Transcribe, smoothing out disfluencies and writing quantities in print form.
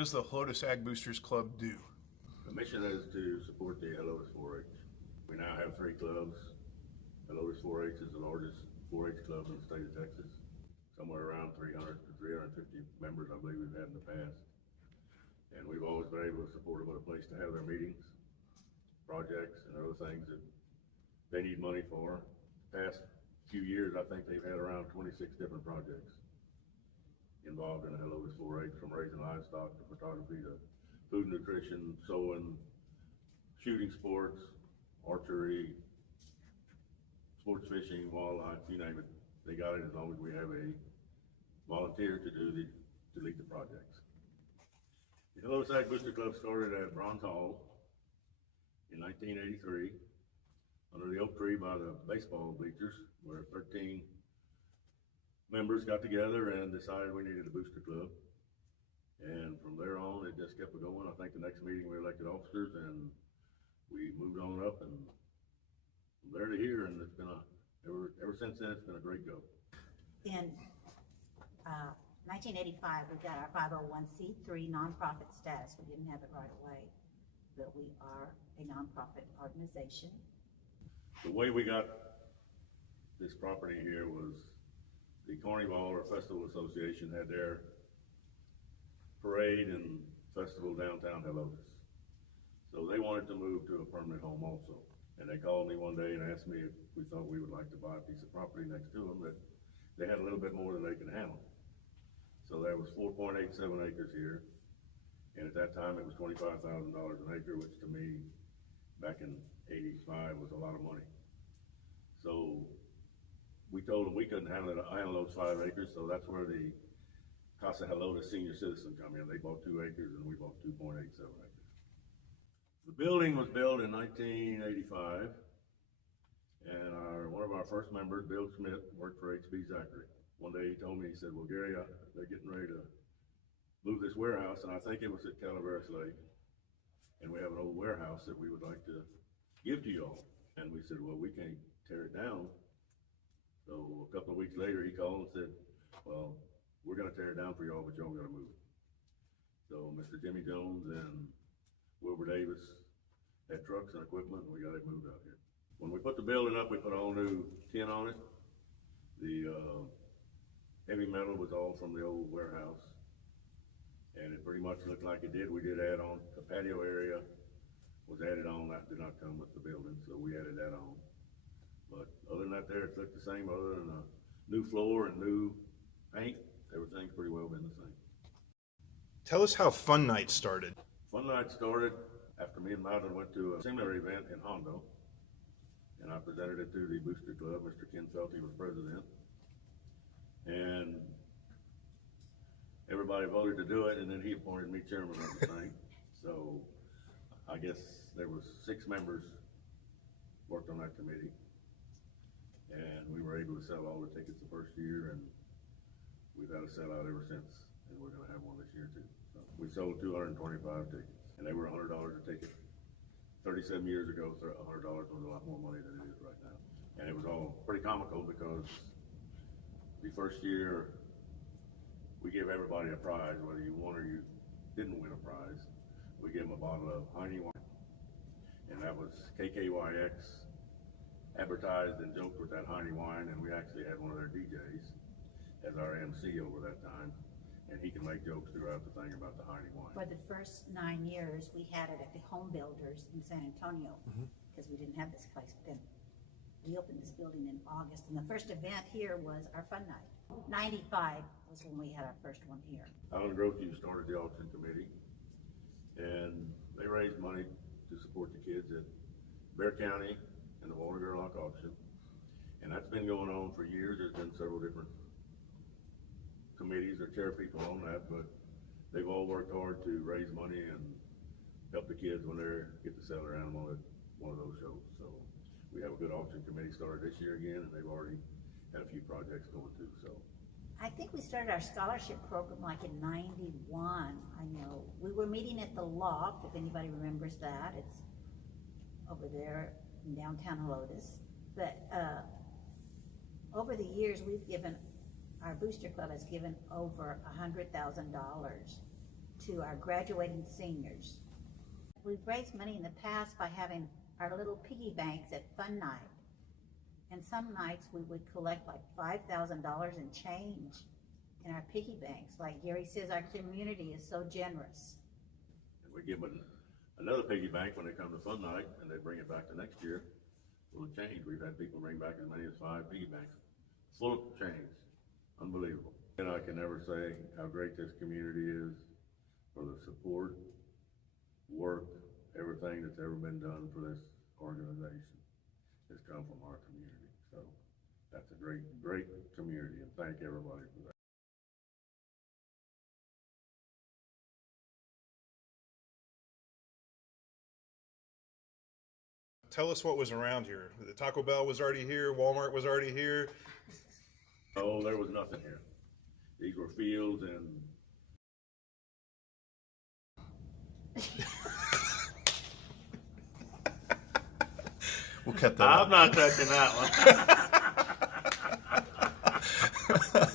What does the Helotes Ag Boosters Club do? The mission is to support the Helotes 4-H. We now have 3 clubs. Helotes 4-H is the largest 4-H club in the state of Texas. Somewhere around 300 to 350 members, I believe we've had in the past. And we've always been able to support them with a place to have their meetings, projects, and other things that they need money for. The past few years, I think they've had around 26 different projects involved in the Helotes 4-H, from raising livestock to photography to food and nutrition, sewing, shooting sports, archery, sports fishing, wildlife, you name it. They got it as long as we have a volunteer to lead the projects. The Helotes Ag Booster Club started at Bronze Hall in 1983 under the oak tree by the baseball bleachers, where 13 members got together and decided we needed a booster club. And from there on, it just kept going. I think the next meeting we elected officers, and we moved on up, and from there to here, and it's been ever since then, it's been a great go. In 1985, we got our 501c3 nonprofit status. We didn't have it right away, but we are a nonprofit organization. The way we got this property here was the Carnival or Festival Association had their parade and festival downtown Helotes. So they wanted to move to a permanent home also. And they called me one day and asked me if we thought we would like to buy a piece of property next to them that they had a little bit more than they could handle. So there was 4.87 acres here. And at that time it was $25,000 an acre, which to me, back in '85 was a lot of money. So we told them we couldn't handle those 5 acres, so that's where the Casa Helotes Senior Citizen come in. They bought 2 acres and we bought 2.87 acres. The building was built in 1985, and one of our first members, Bill Schmidt, worked for HB Zachary. One day he told me, he said, well, Gary, they're getting ready to move this warehouse, and I think it was at Calaveras Lake, and we have an old warehouse that we would like to give to y'all. And we said, well, we can't tear it down. So a couple of weeks later, he called and said, well, we're gonna tear it down for y'all, but y'all gotta move it. So Mr. Jimmy Jones and Wilbur Davis had trucks and equipment, and we got it moved out here. When we put the building up, we put all new tin on it. The heavy metal was all from the old warehouse, and it pretty much looked like it did. We did add on, the patio area was added on. That did not come with the building, so we added that on. But other than that there, it looked the same, other than a new floor and new paint. Everything's pretty well been the same. Tell us how Fun Nite started. Fun Nite started after me and Madelyn went to a similar event in Hondo, and I presented it to the Booster Club. Mr. Ken Felty was president, and everybody voted to do it, and then he appointed me chairman of the thing. So I guess there was 6 members worked on that committee, and we were able to sell all the tickets the first year, and we've had a sellout ever since, and we're gonna have one this year too. So we sold 225 tickets, and they were $100 a ticket. 37 years ago, $100 was a lot more money than it is right now. And it was all pretty comical because the first year, we give everybody a prize, whether you won or you didn't win a prize. We give them a bottle of Heine wine, and that was KKYX advertised and joked with that Heine wine, and we actually had one of their DJs as our MC over that time, and he can make jokes throughout the thing about the Heine wine. For the first 9 years, we had it at the Home Builders in San Antonio, because we didn't have this place. But then we opened this building in August, and the first event here was our Fun Nite. 95 was when we had our first one here. Alan Grothe started the auction committee, and they raised money to support the kids at Bear County and the Walter Gerlach auction. And that's been going on for years. There's been several different committees or chair people on that, but they've all worked hard to raise money and help the kids when they get to sell their animal at one of those shows. So we have a good auction committee started this year again, and they've already had a few projects going too. So I think we started our scholarship program like in 91. I know we were meeting at the Loft, if anybody remembers that. It's over there in downtown Helotes. But over the years, we've given, our booster club has given over $100,000 to to our graduating seniors. We've raised money in the past by having our little piggy banks at Fun Nite. And some nights we would collect like $5,000 in change in our piggy banks. Like Gary says, our community is so generous. And we give them another piggy bank when they come to Fun Night, and they bring it back the next year full of change. We've had people bring back as many as 5 piggy banks full of change. Unbelievable. And I can never say how great this community is for the support, work, everything that's ever been done for this organization has come from our community. So that's a great, great community, and thank everybody for that. Tell us what was around here. The Taco Bell was already here. Walmart was already here. Oh, there was nothing here. These were fields and We'll cut that I'm not touching that one.